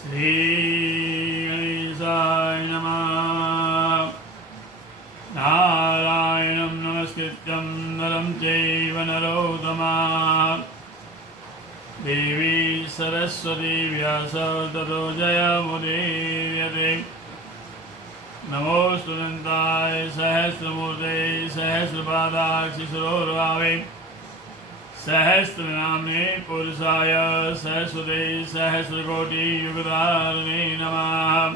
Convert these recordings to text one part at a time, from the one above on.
श्री गणेशाय नमः। नारायणं नमस्कृत्यं नरं चैव नरोत्तमं देवी सरस्वती व्यासं ततो जयमुदीरये। नमोऽस्तु अनन्ताय सहस्रमूर्ते सहस्रपादाक्षिशिरोर्भावे सहस्रनाम्ने पुरुषाय सहस्रते सहस्रकोटियुगधारिणे नमः।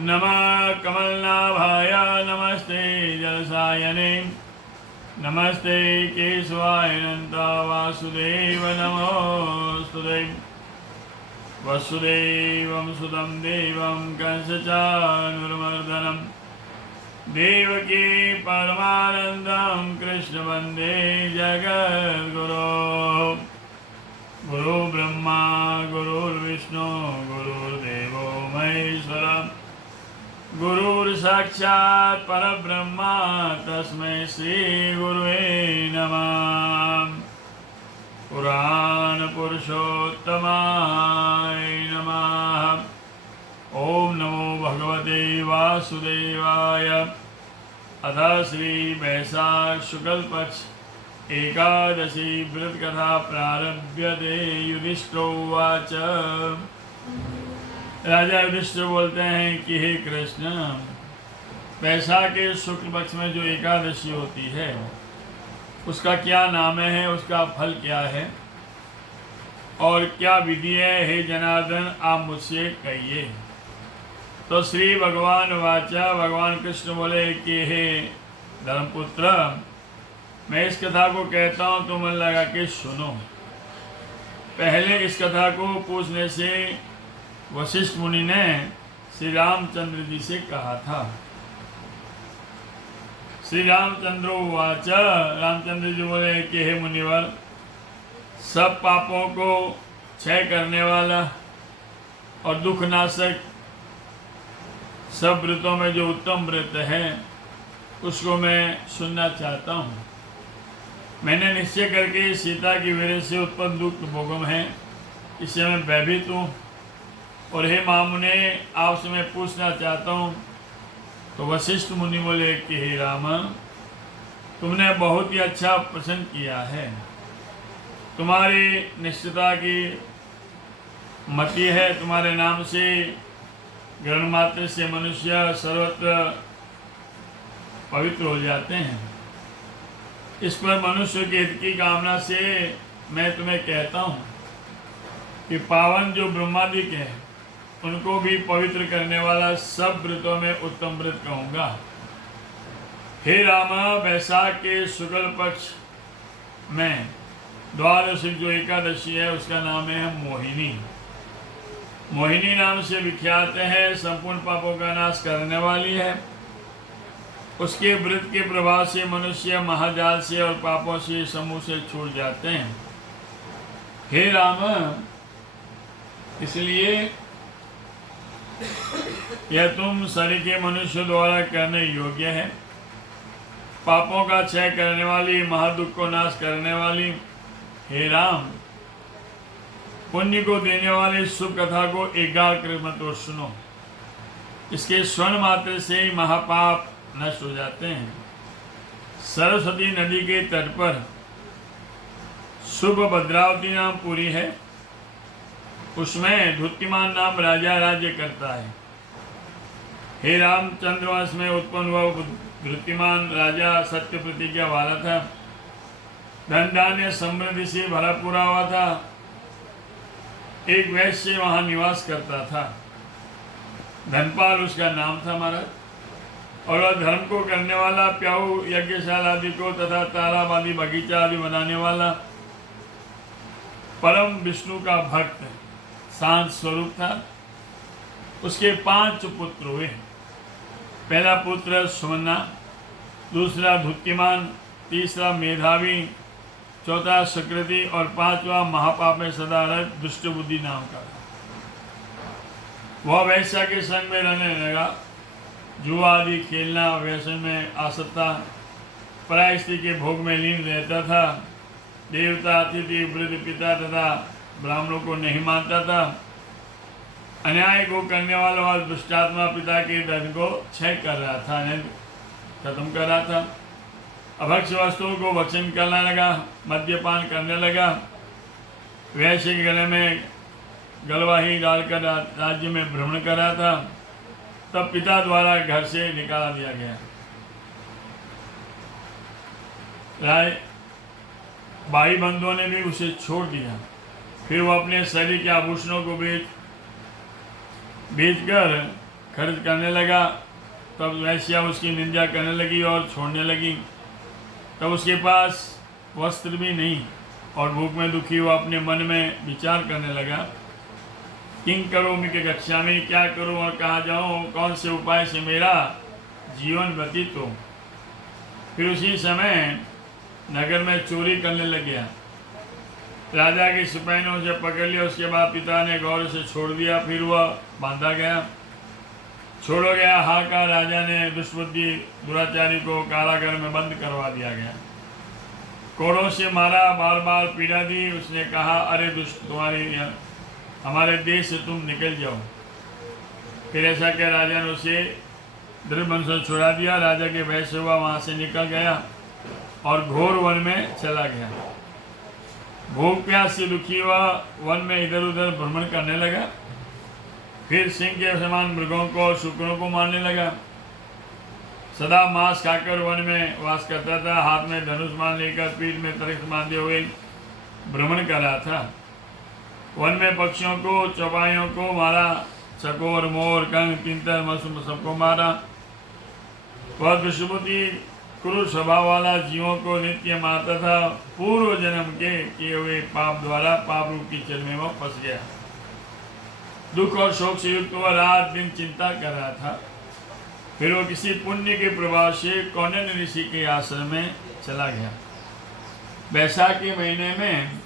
नमः कमलनाभाय नमस्ते जलसायने नमस्ते केशवाय अनंता वासुदेव नमोस्तुते। वसुदेवं सुतं देवं कंसचाणूरमर्दनं देवकी परमानन्दं कृष्ण वन्दे जगद्गुरो। गुरु ब्रह्मा गुरुर्विष्णु गुरुर्देवो महेश्वरः गुरुर्साक्षात् परब्रह्मा तस्मै श्री गुरुवे नमः। पुराण पुरुषोत्तमाय नमः। ओम नमो भगवते वासुदेवाय। अथ श्री वैशाख शुक्ल पक्ष एकादशी व्रत कथा प्रारभ्यते। युधिष्ठिरोवाच। राजा युधिष्ठिर बोलते हैं कि हे कृष्ण, वैशाख के शुक्ल पक्ष में जो एकादशी होती है उसका क्या नाम है, उसका फल क्या है और क्या विधि है, हे जनार्दन आप मुझसे कहिए। तो श्री भगवान वाचा, भगवान कृष्ण बोले कि हे धर्मपुत्र, मैं इस कथा को कहता हूँ तो मन लगा के सुनो। पहले इस कथा को पूछने से वशिष्ठ मुनि ने श्री रामचंद्र जी से कहा था। श्री रामचंद्र वाच। रामचंद्र जी बोले कि हे मुनिवर, सब पापों को क्षय करने वाला और दुखनाशक सब व्रतों में जो उत्तम व्रत है उसको मैं सुनना चाहता हूँ। मैंने निश्चय करके सीता की वीर्य से उत्पन्न दुख भोगम है, इससे मैं भयभीत हूँ और हे महामुने आपसे मैं पूछना चाहता हूँ। तो वशिष्ठ मुनि बोले कि हे राम, तुमने बहुत ही अच्छा प्रश्न किया है। तुम्हारी निश्चिता की मति है, तुम्हारे नाम से ग्रहण मात्र से मनुष्य सर्वत्र पवित्र हो जाते हैं। इस पर मनुष्य के हित की कामना से मैं तुम्हें कहता हूँ कि पावन जो ब्रह्मादिक है उनको भी पवित्र करने वाला सब व्रतों में उत्तम व्रत कहूँगा। हे राम, वैशाख के शुक्ल पक्ष में द्वादशी जो एकादशी है उसका नाम है मोहिनी। मोहिनी नाम से विख्यात है, संपूर्ण पापों का नाश करने वाली है। उसके व्रत के प्रभाव से मनुष्य महाजाल से और पापों से समूह से छूट जाते हैं। हे राम, इसलिए यह तुम सरीखे मनुष्य द्वारा करने योग्य है। पापों का क्षय करने वाली, महादुख को नाश करने वाली हे राम, पुण्य को देने वाली शुभ कथा को एकाग्र मत और सुनो। इसके स्वर्ण मात्र से ही महापाप नष्ट हो जाते हैं। सरस्वती नदी के तट पर शुभ भद्रावती नाम पुरी है। उसमें धुत्तिमान नाम राजा राज्य करता है। हे रामचंद्र वंश में उत्पन्न हुआ धुत्तिमान राजा सत्य प्रतिज्ञा वाला था। धन धान्य समृद्धि से भरा पूरा हुआ था। एक वैश्य वहां निवास करता था। धनपाल उसका नाम था महाराज। और वह धर्म को करने वाला, प्याऊ यज्ञशाला आदि को तथा तालाब आदि बगीचा आदि बनाने वाला परम विष्णु का भक्त शांत स्वरूप था। उसके 5 पुत्र हुए। पहला पुत्र सुमना, दूसरा धुत्तिमान, तीसरा मेधावी, चौथा सुकृति और 5वां महापाप में सदा रत दुष्ट बुद्धि नाम का। वह वैश्या के संग में रहने लगा। जुआ आदि खेलना, व्यसन में आसक्ता, पराय स्त्री के भोग में लीन रहता था। देवता, अतिथि, वृद्ध, पिता तथा ब्राह्मणों को नहीं मानता था। अन्याय को करने वाला और दुष्टात्मा पिता के धन को क्षय कर रहा था, खत्म कर रहा था। अभक्ष वस्तुओं को भक्षण करने लगा, मद्यपान करने लगा, वैश्य के गले में गलवाही डालकर राज्य में भ्रमण कर रहा था। तब पिता द्वारा घर से निकाला दिया गया। भाई बंधुओं ने भी उसे छोड़ दिया। फिर वो अपने शरीर के आभूषणों को बेचकर खर्च करने लगा। तब वैश्या उसकी निंदा करने लगी और छोड़ने लगी। तब उसके पास वस्त्र भी नहीं और भूख में दुखी हुआ अपने मन में विचार करने लगा, किंग करो मिके कक्षा में, क्या करूं और कहाँ जाऊं, कौन से उपाय से मेरा जीवन व्यतीत हो। फिर उसी समय नगर में चोरी करने लग गया। राजा के सिपाही ने उसे पकड़ लिया। उसके बाद पिता ने गौर से छोड़ दिया। फिर वह बांधा गया, छोड़ो गया। हाहाकार। राजा ने दुष्बुद्धि दुराचारी को कारागार में बंद करवा दिया गया। कोड़ों से मारा, बार बार पीड़ा दी। उसने कहा, अरे दुष्ट, हमारे देश से तुम निकल जाओ। फिर ऐसा क्या राजा ने उसे दृढ़ मन से छुड़ा दिया। राजा के भय से हुआ वहाँ से निकल गया और घोर वन में चला गया। भूख प्यास से दुखी हुआ वन में इधर उधर भ्रमण करने लगा। फिर सिंह के समान मृगों को और शुक्रों को मारने लगा। सदा मांस खाकर वन में वास करता था। हाथ में धनुष मान लेकर पीठ में तरिख बांधे हुए भ्रमण कर रहा था। वन में पक्षियों को, चौपाइयों को मारा। चकोर, मोर, कंग, तितर, मसूम सबको मारा। वह दुष्बुद्धि क्रूर स्वभाव वाला जीवों को नित्य मारता था। पूर्व जन्म के किए हुए पाप द्वारा पाप रूप की चल में वह फंस गया। दुख और शोक से युक्त वह रात दिन चिंता कर रहा था। फिर वो किसी पुण्य के प्रभाव से कौंडिन्य ऋषि के आश्रम में चला गया। बैसाख के महीने में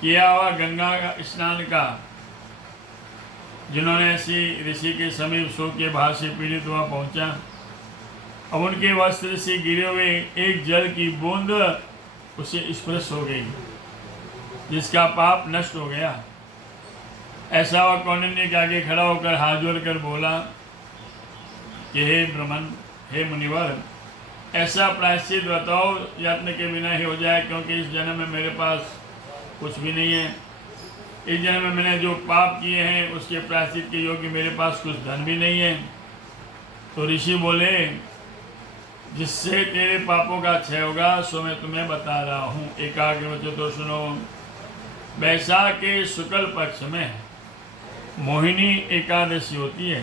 किया हुआ गंगा स्नान का, जिन्होंने ऐसी ऋषि के समीप शोक के भार से पीड़ित हुआ पहुंचा। अब उनके वस्त्र से गिरे हुए एक जल की बूंद उसे स्पर्श हो गई, जिसका पाप नष्ट हो गया। ऐसा वह कौंडिन्य के आगे खड़ा होकर हाथ जोड़कर बोला कि हे ब्रह्मन, हे मुनिवर, ऐसा प्रायश्चित बताओ यत्न के बिना ही हो जाए, क्योंकि इस जन्म में मेरे पास कुछ भी नहीं है। इस जन्म में मैंने जो पाप किए हैं उसके प्रायश्चित के योग्य मेरे पास कुछ धन भी नहीं है। तो ऋषि बोले, जिससे तेरे पापों का क्षय होगा सो मैं तुम्हें बता रहा हूँ। एकाग्र बच्चों तो सुनो। बैसाख के शुक्ल पक्ष में मोहिनी एकादशी होती है।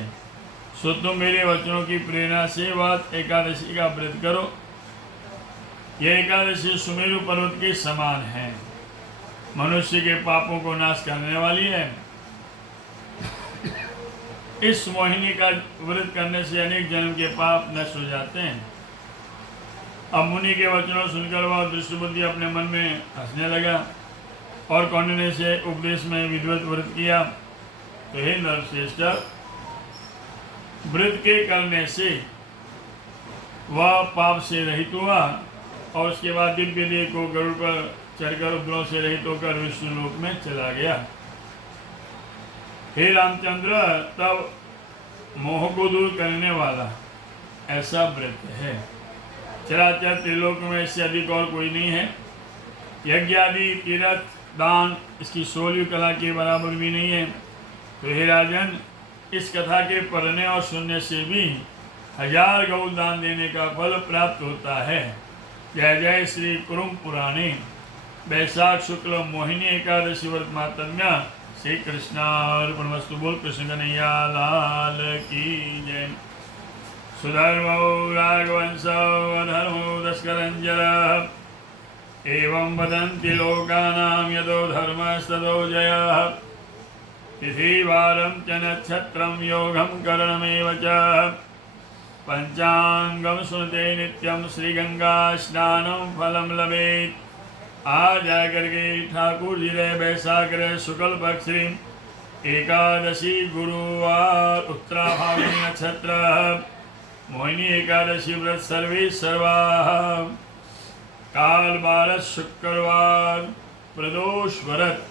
सो तुम मेरे वचनों की प्रेरणा से वह एकादशी का व्रत करो। यह एकादशी सुमेरु पर्वत के समान है, मनुष्य के पापों को नाश करने वाली है। इस मोहिनी का व्रत करने से अनेक जन्म के पाप नष्ट हो जाते हैं। अब मुनि के वचनों सुनकर वह दुष्टबुद्धि अपने मन में हंसने लगा और कौंडिन्य से उपदेश में विधिवत व्रत किया। तो हे नरश्रेष्ठ, व्रत के करने से वह पाप से रहित हुआ और उसके बाद दिव्य देह को गरुड़ पर चढ़कर उपद्रव से रहित होकर विष्णु लोक में चला गया। हे रामचंद्र, तब मोह को दूर करने वाला ऐसा व्रत है। चराचर त्रिलोक में इससे अधिक और कोई नहीं है। यज्ञ आदि, तीर्थ, दान इसकी 16वीं कला के बराबर भी नहीं है। तो हे राजन, इस कथा के पढ़ने और सुनने से भी 1000 गौ दान देने का फल प्राप्त होता है। जय जय श्री कुरुम पुराणे। बैसाख शुक्ल मोहिनी एकादशी व्रत महात्म्य। श्री कृष्णार्पणमस्तु। बोल कृष्ण कन्हैया लाल की जय। सुधर्मो राघवंशो अधर्मो दशकरञ्जरः। एवं वदन्ति लोकानां यतो धर्मस्ततो जयः। तिथिवारं च नक्षत्रं योगं करणमेव च। पंचांगम सुनते नित्यं श्रीगंगा स्नानं फलं लभेत्। आज जाकर के ठाकुर जी रहे बैसाख रहे शुक्ल पक्ष एकादशी गुरुवार उत्तराभावी नक्षत्र मोहिनी एकादशी व्रत सर्वे सर्वा। काल 12 शुक्रवार प्रदोष व्रत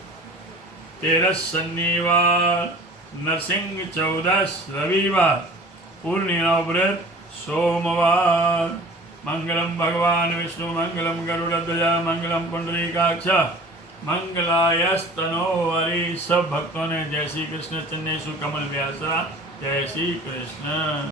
13 शनिवार नरसिंह चौदस रविवार, पूर्णिमा व्रत सोमवार। मंगलम भगवान विष्णु मंगलम गरुड़ध्वजा मंगलम पुंडरीकाक्ष मंगलायस्तनो हरि। सब भक्तों ने जय श्री कृष्ण, चन्नेशु कमल व्यासा, जय श्री कृष्ण।